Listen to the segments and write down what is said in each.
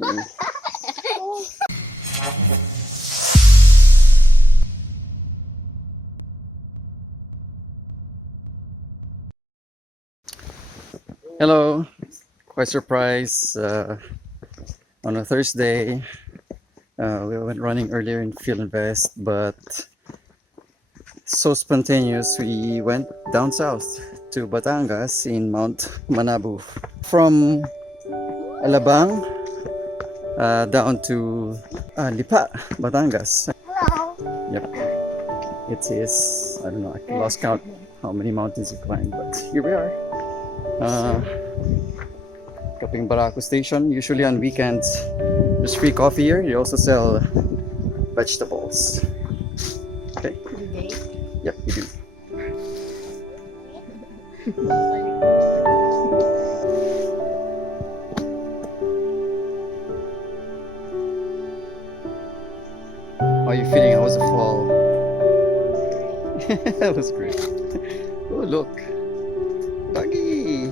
go. Hello. Quite surprised on a Thursday. We went running earlier in Field Invest, but so spontaneous. We went down south to Batangas in Mount Manabu. From Alabang down to Lipa, Batangas. Yep. It is, I don't know, I lost count how many mountains we climbed, but here we are. Kaping Barako Station. Usually on weekends there's free coffee here. You also sell vegetables. Okay. Yep, we do. How are you feeling? How was the fall? That was great. Oh, look. Doggy!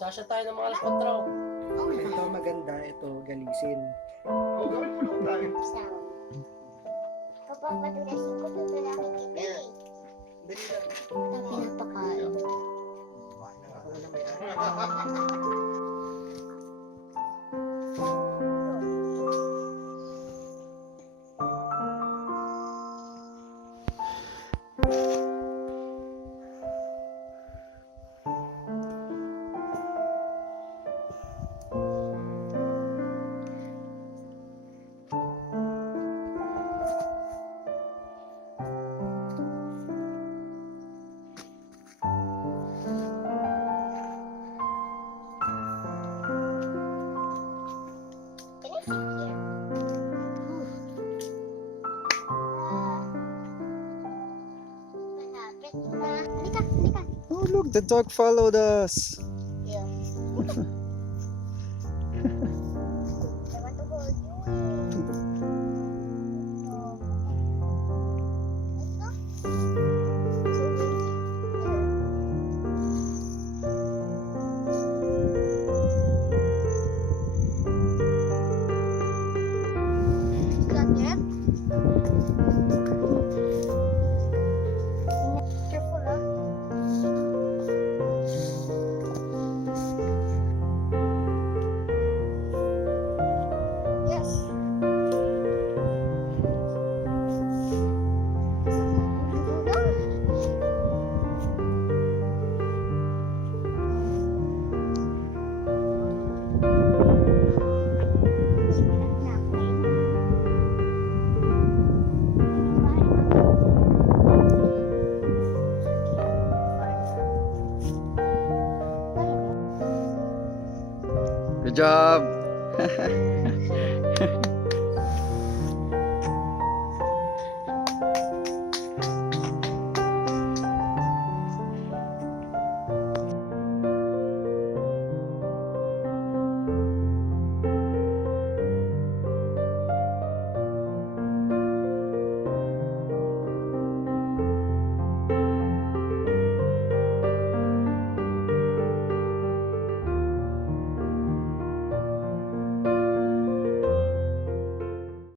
Sasya tayo ng mga alas 4. Ito maganda, ito galisin. Gawin mo lang tayo. Kapag madulasin ko, tutulakin kita eh. Ito pinapakain. Oh, look, the dog followed us. Yeah. I want to hold you. Got it? Careful, huh? Good job.